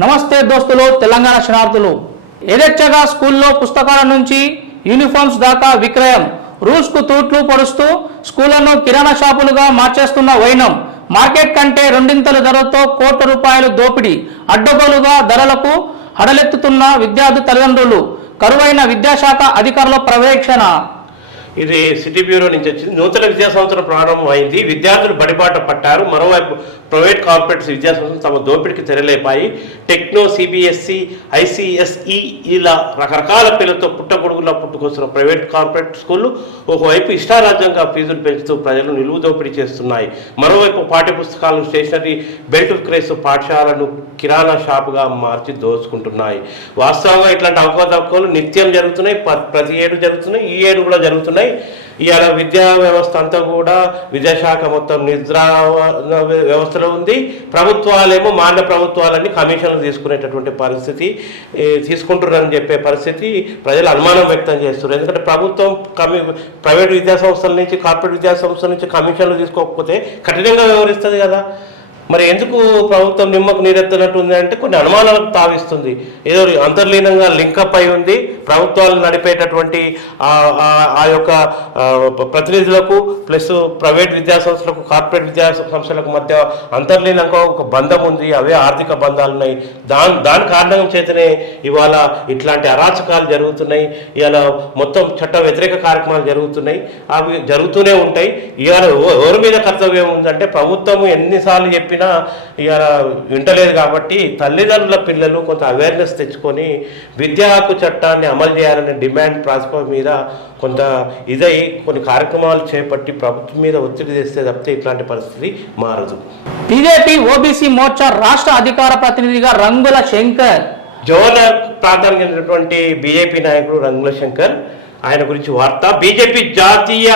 నమస్తే దోస్తులు, తెలంగాణ శరణార్థులు. యథేచ్ఛగా స్కూల్లో పుస్తకాల నుంచి యూనిఫామ్స్ దాకా విక్రయం, రూల్స్ కు తూట్లు పొడుస్తూ స్కూళ్లను కిరాణా షాపులుగా మార్చేస్తున్న వైనం, మార్కెట్ కంటే రెండింతల ధరతో కోట్ల రూపాయలు దోపిడీ, అడ్డగోలుగా ధరలకు హడలెత్తుతున్న విద్యార్థి తల్లిదండ్రులు, కరువైన విద్యాశాఖ అధికారుల పర్యవేక్షణ. ఇది సిటీ బ్యూరో నుంచి వచ్చింది. నూతన విద్యా సంవత్సరం ప్రారంభమైంది. విద్యార్థులు బడిబాట పట్టారు. మరోవైపు ప్రైవేట్ కార్పొరేట్స్ విద్యా సంస్థలు తమ దోపిడికి తెరలేపాయి. టెక్నో, సిబిఎస్ఈ, ఐసిఎస్ఈ ఇలా రకరకాల పేర్లతో పుట్టగొడుగులా పుట్టుకొస్తున్న ప్రైవేట్ కార్పొరేట్ స్కూళ్ళు ఒకవైపు ఇష్టారాజ్యంగా ఫీజులు పెంచుతూ ప్రజలు నిలువు దోపిడీ చేస్తున్నాయి. మరోవైపు పాఠ్యపుస్తకాలను, స్టేషనరీ, బెల్ట్ క్రేస్ పాఠశాలను కిరాణా షాపుగా మార్చి దోచుకుంటున్నాయి. వాస్తవంగా ఇట్లాంటి అవకతవకలు నిత్యం జరుగుతున్నాయి, ప్రతి ఏడు జరుగుతున్నాయి, ఈ ఏడు కూడా జరుగుతున్నాయి. ఇవాళ విద్యా వ్యవస్థ అంతా కూడా విద్యాశాఖ మొత్తం నిద్రా వ్యవస్థలో ఉంది. ప్రభుత్వాలేమో మాన్య ప్రభుత్వాలన్నీ కమిషన్లు తీసుకునేటటువంటి పరిస్థితి తీసుకుంటున్నారని చెప్పే పరిస్థితి ప్రజలు అనుమానం వ్యక్తం చేస్తున్నారు. ఎందుకంటే ప్రభుత్వం ప్రైవేట్ విద్యా సంస్థల నుంచి, కార్పొరేట్ విద్యా సంస్థల నుంచి కమిషన్లు తీసుకోకపోతే కఠినంగా వ్యవహరిస్తుంది కదా. మరి ఎందుకు ప్రభుత్వం నిమ్మకు నీరెత్తినట్టు ఉంది అంటే కొన్ని అనుమానాలకు తావిస్తుంది. ఏదో అంతర్లీనంగా లింకప్ అయి ఉంది. ప్రభుత్వాలు నడిపేటటువంటి ఆ యొక్క ప్రతినిధులకు ప్లస్ ప్రైవేట్ విద్యాసంస్థలకు, కార్పొరేట్ విద్యా సంస్థలకు మధ్య అంతర్లీనంగా ఒక బంధం ఉంది. అవే ఆర్థిక బంధాలు ఉన్నాయి. దాని కారణం చేతనే ఇవాళ ఇట్లాంటి అరాచకాలు జరుగుతున్నాయి. ఇవాళ మొత్తం చట్ట వ్యతిరేక కార్యక్రమాలు జరుగుతున్నాయి. అవి జరుగుతూనే ఉంటాయి. ఇవాళ ఎవరి మీద కర్తవ్యం ఉందంటే ప్రభుత్వం ఎన్నిసార్లు చెప్పినా ఇవాళ వింటలేదు. కాబట్టి తల్లిదండ్రుల పిల్లలు కొంత అవేర్నెస్ తెచ్చుకొని విద్యా హక్కు చట్టాన్ని అమలు చేయాలనే డిమాండ్ ప్రాతిపదిక మీద కొంత ఇదై కొన్ని కార్యక్రమాలు చేపట్టి ప్రభుత్వం మీద ఒత్తిడి తెస్తే తప్పితే ఇట్లాంటి పరిస్థితి మారదు. బీజేపీ ఓబీసీ మోర్చా రాష్ట్ర అధికార ప్రతినిధిగా రంగుల శంకర్, జోనర్ ప్రాంతానికి చెందినటువంటి బీజేపీ నాయకుడు రంగుల శంకర్, ఆయన గురించి వార్త. బీజేపీ జాతీయ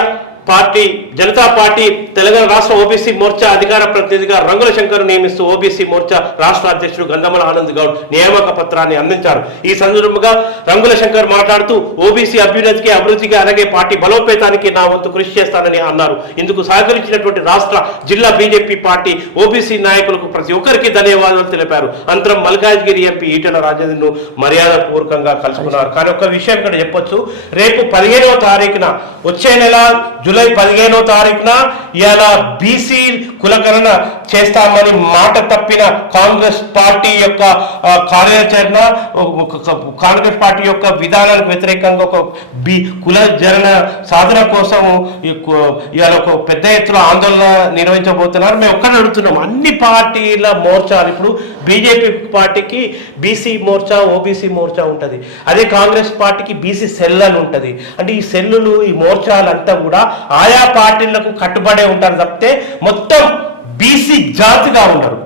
పార్టీ జనతా పార్టీ తెలంగాణ రాష్ట్ర ఓబీసీ మోర్చా అధికార ప్రతినిధిగా రంగుల శంకర్ నియమిస్తూ ఓబీసీ మోర్చా రాష్ట్ర అధ్యక్షుడు గంధమల ఆనంద్ గౌడ్ నియామక పత్రాన్ని అందించారు. ఈ సందర్భంగా రంగుల శంకర్ మాట్లాడుతూ ఓబీసీ అభ్యున్నతికి, అభివృద్ధికి, అలాగే పార్టీ బలోపేతానికి నా వంతు కృషి చేస్తానని అన్నారు. ఇందుకు సహకరించినటువంటి రాష్ట్ర, జిల్లా బీజేపీ పార్టీ ఓబీసీ నాయకులకు ప్రతి ఒక్కరికి ధన్యవాదాలు తెలిపారు. అనంతరం మల్కాజ్గిరి ఎంపీ ఈటెల రాజేంద్రను మర్యాదపూర్వకంగా కలుసుకున్నారు. కానీ ఒక విషయం ఇక్కడ చెప్పొచ్చు. రేపు 15వ తారీఖున, వచ్చే నెల జూలై 15వ తారీఖున ఇలా బీసీ కులగణన చేస్తామని మాట తప్పిన కాంగ్రెస్ పార్టీ యొక్క కార్యాచరణ, కాంగ్రెస్ పార్టీ యొక్క విధానాలకు వ్యతిరేకంగా ఒక కులగణన సాధన కోసం ఇవాళ ఒక పెద్ద ఎత్తున ఆందోళన నిర్వహించబోతున్నారు. మేము ఒక్కడే అడుగుతున్నాం, అన్ని పార్టీల మోర్చాలు, ఇప్పుడు బీజేపీ పార్టీకి బీసీ మోర్చా, ఓబీసీ మోర్చా ఉంటుంది. అదే కాంగ్రెస్ పార్టీకి బీసీ సెల్ అని ఉంటుంది. అంటే ఈ సెల్లులు, ఈ మోర్చాలంతా కూడా ఆయా పార్టీలకు కట్టుబడే ఉంటారు తప్పితే మొత్తం బీసీ జాతిగా ఉండరు.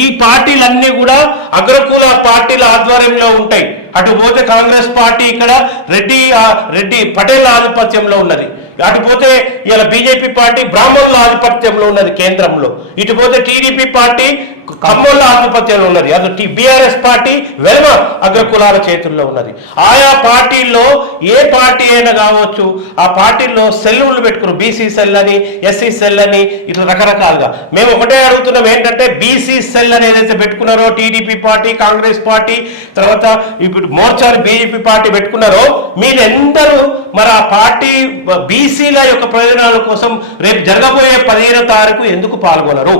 ఈ పార్టీలన్నీ కూడా అగ్రకుల పార్టీల ఆధ్వర్యంలో ఉంటాయి. అటు పోతే కాంగ్రెస్ పార్టీ ఇక్కడ రెడ్డి పటేల్ ఆధిపత్యంలో ఉన్నది. అటు పోతే ఇలా బీజేపీ పార్టీ బ్రాహ్మణుల ఆధిపత్యంలో ఉన్నది కేంద్రంలో. ఇటు పోతే టీడీపీ పార్టీ కమ్మోళ్ళ ఆధిపత్యంలో ఉన్నది. అది బీఆర్ఎస్ పార్టీ వెల్మ అగ్రకులాల చేతుల్లో ఉన్నది. ఆయా పార్టీల్లో ఏ పార్టీ అయినా కావచ్చు, ఆ పార్టీల్లో సెల్లులు పెట్టుకున్నారు. బీసీ సెల్ అని, ఎస్సీ సెల్ అని, ఇట్లా రకరకాలుగా. మేము ఒకటే అడుగుతున్నాం ఏంటంటే, బీసీ సెల్ అని ఏదైతే పెట్టుకున్నారో టీడీపీ పార్టీ, కాంగ్రెస్ పార్టీ, తర్వాత ఇప్పుడు మోర్చాని బీజేపీ పార్టీ పెట్టుకున్నారో, మీరందరూ మరి ఆ పార్టీ బీసీల యొక్క ప్రయోజనాల కోసం రేపు జరగబోయే 15వ తారీఖు ఎందుకు పాల్గొనరు?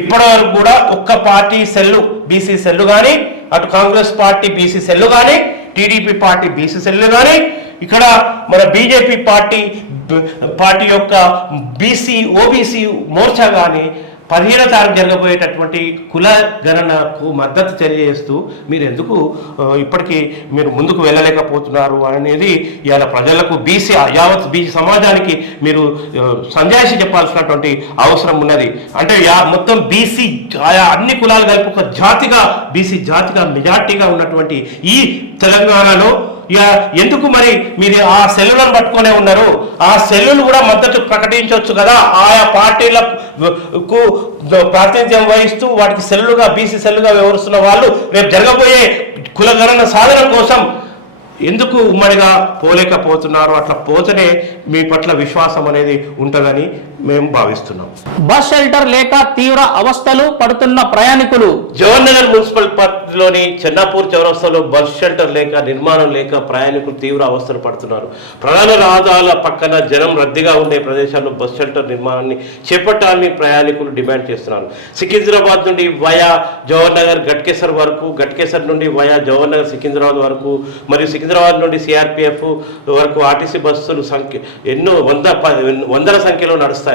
ఇప్పటి వరకు కూడా ఒక్క పార్టీ సెల్లు, బీసీ సెల్లు కానీ, అటు కాంగ్రెస్ పార్టీ బీసీ సెల్లు కానీ, టీడీపీ పార్టీ బీసీ సెల్లు కానీ, ఇక్కడ మన బీజేపీ పార్టీ యొక్క బీసీ, ఓబీసీ మోర్చా కానీ 15వ తారీఖు జరగబోయేటటువంటి కుల గణనకు మద్దతు తెలియజేస్తూ మీరు ఎందుకు ఇప్పటికీ మీరు ముందుకు వెళ్ళలేకపోతున్నారు అనేది ఇవాళ ప్రజలకు, యావత్ బీసీ సమాజానికి మీరు సంజాయిషి చెప్పాల్సినటువంటి అవసరం ఉన్నది. అంటే మొత్తం బీసీ అన్ని కులాలు కలిపి ఒక జాతిగా, బీసీ జాతిగా మెజార్టీగా ఉన్నటువంటి ఈ తెలంగాణలో ఎందుకు మరి మీరు ఆ సెల్లులను పట్టుకునే ఉన్నారు? ఆ సెల్లులు కూడా మద్దతు ప్రకటించవచ్చు కదా. ఆయా పార్టీలకు ప్రాతినిధ్యం వహిస్తూ వాటికి సెల్లుగా, బీసీ సెల్లుగా వ్యవహరిస్తున్న వాళ్ళు రేపు జరగబోయే కులగణన సాధన కోసం ఎందుకు ఉమ్మడిగా పోలేకపోతున్నారు? అట్లా పోతేనే మీ పట్ల విశ్వాసం అనేది ఉంటుందని మేము భావిస్తున్నాం. బస్ షెల్టర్ లేక తీవ్ర అవస్థలు పడుతున్న ప్రయాణికులు. జవహర్ నగర్ మున్సిపల్ పరిధిలోని చెన్నాపూర్ చౌరస్తాలో బస్ షెల్టర్ లేక నిర్మాణం లేక ప్రయాణికులు తీవ్ర అవస్థలు పడుతున్నారు. ప్రధాన రహదారుల పక్కన జనం రద్దీగా ఉండే ప్రదేశాల్లో బస్ షెల్టర్ నిర్మాణాన్ని చేపట్టాలని ప్రయాణికులు డిమాండ్ చేస్తున్నారు. సికింద్రాబాద్ నుండి వయా జవహర్ నగర్ గట్కేసర్ వరకు, గట్కేసర్ నుండి వయా జవహర్ నగర్ సికింద్రాబాద్ వరకు మరియు సికింద్రాబాద్ నుండి సిఆర్పిఎఫ్ వరకు ఆర్టీసీ బస్సులు ఎన్నో వందల సంఖ్యలో నడుస్తాయి.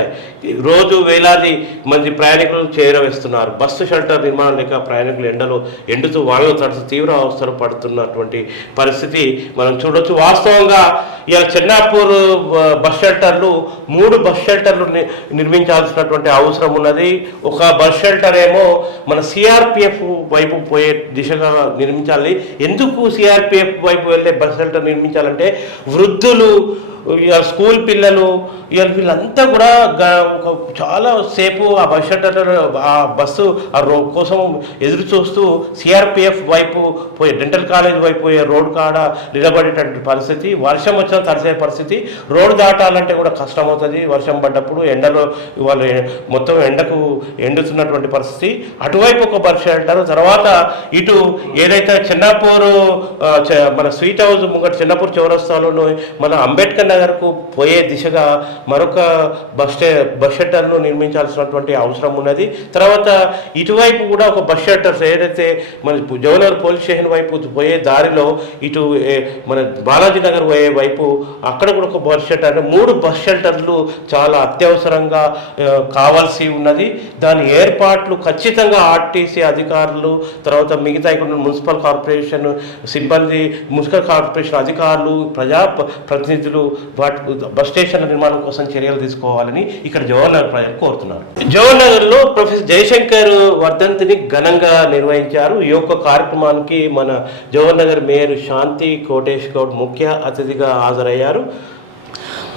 రోజు వేలాది మంది ప్రయాణికులు చేరవేస్తున్నారు. బస్సు షెల్టర్ నిర్మాణం లేక ప్రయాణికులు ఎండుతూ వాళ్ళలో తడుతూ తీవ్ర అవసరం పడుతున్నటువంటి పరిస్థితి మనం చూడొచ్చు. వాస్తవంగా ఇలా చెన్నాపూర్ బస్ షెల్టర్లు 3 బస్ షెల్టర్లు నిర్మించాల్సినటువంటి అవసరం ఉన్నది. ఒక బస్ షెల్టర్ ఏమో మన సిఆర్పిఎఫ్ వైపు పోయే దిశగా నిర్మించాలి. ఎందుకు సిఆర్పిఎఫ్ వైపు వెళ్ళే బస్ షెల్టర్ నిర్మించాలంటే వృద్ధులు, స్కూల్ పిల్లలు వీళ్ళంతా కూడా చాలా సేపు ఆ బస్ షెల్టర్ ఆ బస్సు కోసం ఎదురు చూస్తూ సిఆర్పిఎఫ్ వైపు పోయే డెంటల్ కాలేజ్ వైపు పోయే రోడ్ కాడ నిలబడేటటువంటి పరిస్థితి. వర్షం వచ్చిన తడిసే పరిస్థితి. రోడ్డు దాటాలంటే కూడా కష్టమవుతుంది వర్షం పడ్డప్పుడు. ఎండలో వాళ్ళు మొత్తం ఎండకు ఎండుతున్నటువంటి పరిస్థితి. అటువైపు ఒక బస్ షెల్టర్, తర్వాత ఇటు ఏదైతే చెన్నాపూర్ మన స్వీట్ హౌస్ ముంగట చెన్నాపూర్ చౌరస్తాలో మన అంబేద్కర్ నగర్కు పోయే దిశగా మరొక బస్ షెల్టర్ను నిర్మించాల్సినటువంటి అవసరం ఉన్నది. తర్వాత ఇటువైపు కూడా ఒక బస్ షెల్టర్స్ ఏదైతే మన జవహర్ పోలీస్ స్టేషన్ వైపు పోయే దారిలో ఇటు మన బాలాజీ నగర్ పోయే వైపు అక్కడ కూడా ఒక బస్ షెల్టర్, 3 బస్ షెల్టర్లు చాలా అత్యవసరంగా కావాల్సి ఉన్నది. దాని ఏర్పాట్లు ఖచ్చితంగా ఆర్టీసీ అధికారులు, తర్వాత మిగతా ఇక్కడ మున్సిపల్ కార్పొరేషన్ సిబ్బంది, మున్సిపల్ కార్పొరేషన్ అధికారులు, ప్రజా ప్రతినిధులు బస్ స్టేషన్ల నిర్మాణం కోసం చర్యలు తీసుకోవాలని ఇక్కడ జవహర్ నగర్ ప్రజలు కోరుతున్నారు. జవహర్ నగర్లో ప్రొఫెసర్ జయశంకర్ వర్ధంతిని ఘనంగా నిర్వహించారు. ఈ యొక్క కార్యక్రమానికి మన జవహర్ నగర్ మేయర్ శాంతి కోటేష్ గౌడ్ ముఖ్య అతిథిగా హాజరయ్యారు.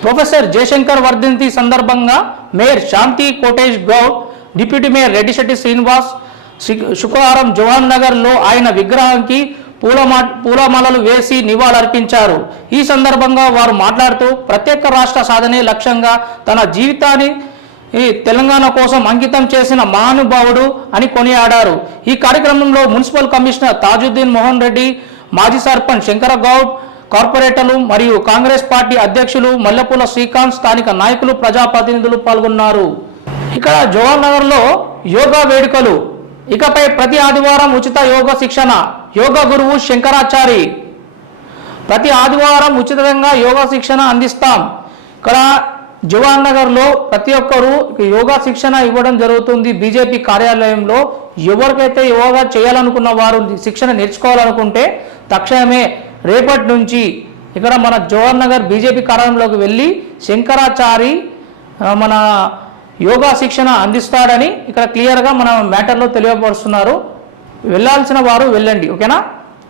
ప్రొఫెసర్ జయశంకర్ వర్ధంతి సందర్భంగా మేయర్ శాంతి కోటేష్ గౌడ్, డిప్యూటీ మేయర్ రెడ్డిశెట్టి శ్రీనివాస్ శుక్రవారం జవహర్ నగర్లో ఆయన విగ్రహానికి పూలమాలలు వేసి నివాళులర్పించారు. ఈ సందర్భంగా వారు మాట్లాడుతూ ప్రత్యేక రాష్ట్ర సాధనే లక్ష్యంగా తన జీవితాన్ని తెలంగాణ కోసం అంకితం చేసిన మహానుభావుడు అని కొనియాడారు. ఈ కార్యక్రమంలో మున్సిపల్ కమిషనర్ తాజుద్దీన్ మోహన్ రెడ్డి, మాజీ సర్పంచ్ శంకర గౌడ్, కార్పొరేటర్లు మరియు కాంగ్రెస్ పార్టీ అధ్యక్షులు మల్లెపూల శ్రీకాంత్, స్థానిక నాయకులు, ప్రజాప్రతినిధులు పాల్గొన్నారు. ఇక్కడ జవహర్ నగర్లో యోగా వేడుకలు. ఇకపై ప్రతి ఆదివారం ఉచిత యోగా శిక్షణ. యోగా గురువు శంకరాచారి. ప్రతి ఆదివారం ఉచితంగా యోగా శిక్షణ అందిస్తాం. ఇక్కడ జవహర్ నగర్లో ప్రతి ఒక్కరూ యోగా శిక్షణ ఇవ్వడం జరుగుతుంది. బీజేపీ కార్యాలయంలో ఎవరికైతే యోగా చేయాలనుకున్న వారు శిక్షణ నేర్చుకోవాలనుకుంటే తక్షణమే రేపటి నుంచి ఇక్కడ మన జవహర్ నగర్ బీజేపీ కార్యాలయంలోకి వెళ్ళి శంకరాచారి మన యోగా శిక్షణ అందిస్తాడని ఇక్కడ క్లియర్గా మన మ్యాటర్లో తెలియపరుస్తున్నారు. వెళ్ళాల్సిన వారు వెళ్ళండి. ఓకేనా?